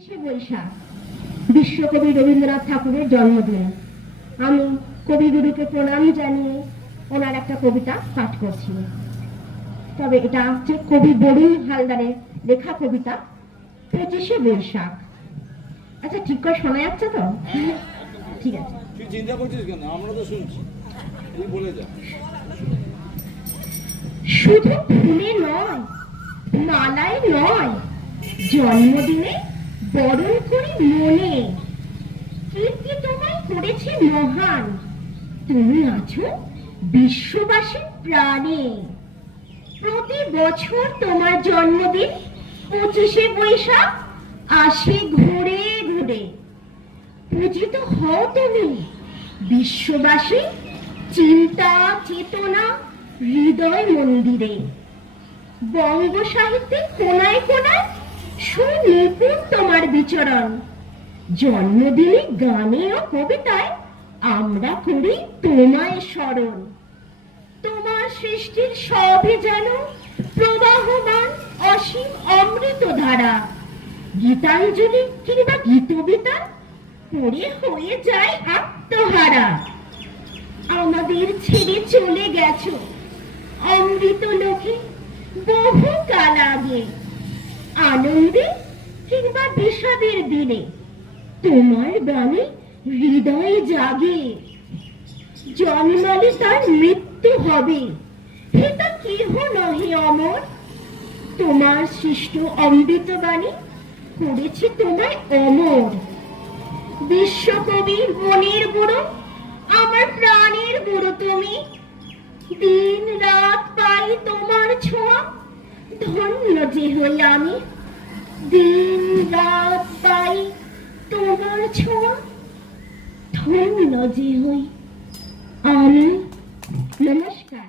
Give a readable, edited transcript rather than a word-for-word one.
বৈশাখ বিশ্বকবি রবীন্দ্রনাথ ঠাকুরের জন্মদিন। আমি কবিগুরুকে প্রণাম জানিয়ে ওনার একটা কবিতা পাঠ করছি। তবে এটা হচ্ছে কবি বরুণ হালদারের লেখা কবিতা 25শে বৈশাখ। আচ্ছা, ঠিক করে শোনা যাচ্ছে তো? ঠিক আছে। তুই চিন্তা করছিস কেন? আমরা তো শুনছি, তুই বলে যা। শুধু ফুলে নয়, মালায় নয়, জন্মদিনে বরণ করি মনে। কীর্তি তোমায় করেছে মহান, তুমি আছো বিশ্ববাসীর প্রাণে। প্রতি বছর তোমার জন্মদিন 25শে বৈশাখ আসে ঘুরে ঘুরে। পূজিত হও তুমি বিশ্ববাসী চিন্তা চেতনা হৃদয় মন্দিরে। বঙ্গ সাহিত্যের কোনায় কোনায় সুনিপুণ তোমার বিচরণ। জন্মদিনে গানে ও কবিতায় আমরা করি তোমায় স্মরণ। তোমার সৃষ্টির সবই যেন প্রবাহমান অসীম অমৃত ধারা। গীতাঞ্জলি কিংবা গীতবিতা পড়ে হয়ে যায় আত্মহারা। আমাদের ছেড়ে চলে গেছো অমৃত লোকে বহু কাল আগে। আনন্দে কিংবা বিষাদের দিনে তোমার বাণী হৃদয়ে জাগে। জন্মালে তার মৃত্যু হবে, এটা কেহ নহে অমর। তোমার সৃষ্ট অমৃত বাণী করেছে তোমায় অমর। বিশ্বকবির মনের বুড়ো, আমার প্রাণের বুড়ো তুমি। দিন রাত পাই তোমার ছোঁয়া, ধন্য যে হই আমি। দিন রাত পাই তোমার ছোঁয়া, ধন্য যে হই আমি। নমস্কার।